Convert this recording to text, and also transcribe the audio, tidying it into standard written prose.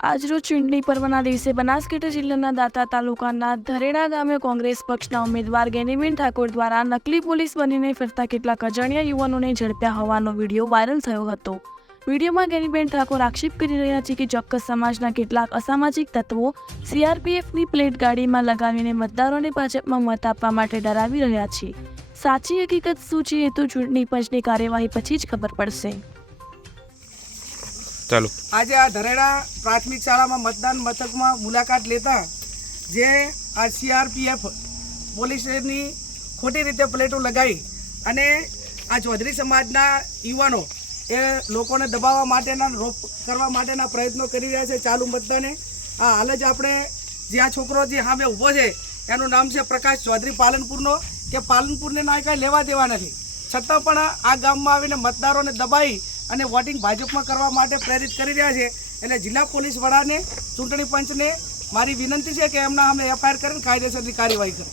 આજરોજ ચૂંટણી પર્વના દિવસે બનાસકાંઠા જિલ્લાના દાંતા તાલુકાના ધરેડા ગામે કોંગ્રેસ પક્ષના ઉમેદવાર ગેનીબેન ઠાકોર દ્વારા નકલી પોલીસ બનીને ફરતા કેટલાક અજાણ્યા યુવાનોને ઝડપ્યા હોવાનો વિડીયો વાયરલ થયો હતો। વિડીયોમાં ગેનીબેન ઠાકોર આક્ષેપ કરી રહ્યા છે કે ચોક્કસ સમાજના કેટલાક અસામાજિક તત્વો સીઆરપીએફની પ્લેટ ગાડીમાં લગાવીને મતદારોને ભાજપમાં મત આપવા માટે ડરાવી રહ્યા છે। સાચી હકીકત શું છે એ તો ચૂંટણી પંચની કાર્યવાહી પછી જ ખબર પડશે। ચાલો આજે આ ધરેડા પ્રાથમિક શાળામાં મતદાન મથકમાં મુલાકાત લેતા જે આ સીઆરપીએફ પોલીસની ખોટી રીતે પ્લેટો લગાવી અને આ ચૌધરી સમાજના યુવાનો એ લોકોને દબાવવા માટેના રોપ કરવા માટેના પ્રયત્નો કરી રહ્યા છે ચાલુ મતદાને। આ હાલ જ આપણે જે આ છોકરો જે સામે ઊભો છે એનું નામ છે પ્રકાશ ચૌધરી પાલનપુરનો, કે પાલનપુરને ના કાંઈ લેવા દેવા નથી, છતાં પણ આ ગામમાં આવીને મતદારોને દબાવી અને વોટિંગ ભાજપમાં કરવા માટે પ્રેરિત કરી રહ્યા છે। એટલે જિલ્લા પોલીસ વડાને, ચૂંટણી પંચને મારી વિનંતી છે કે એમના સામે એફઆઈઆર કરીને કાયદેસરની કાર્યવાહી કરે।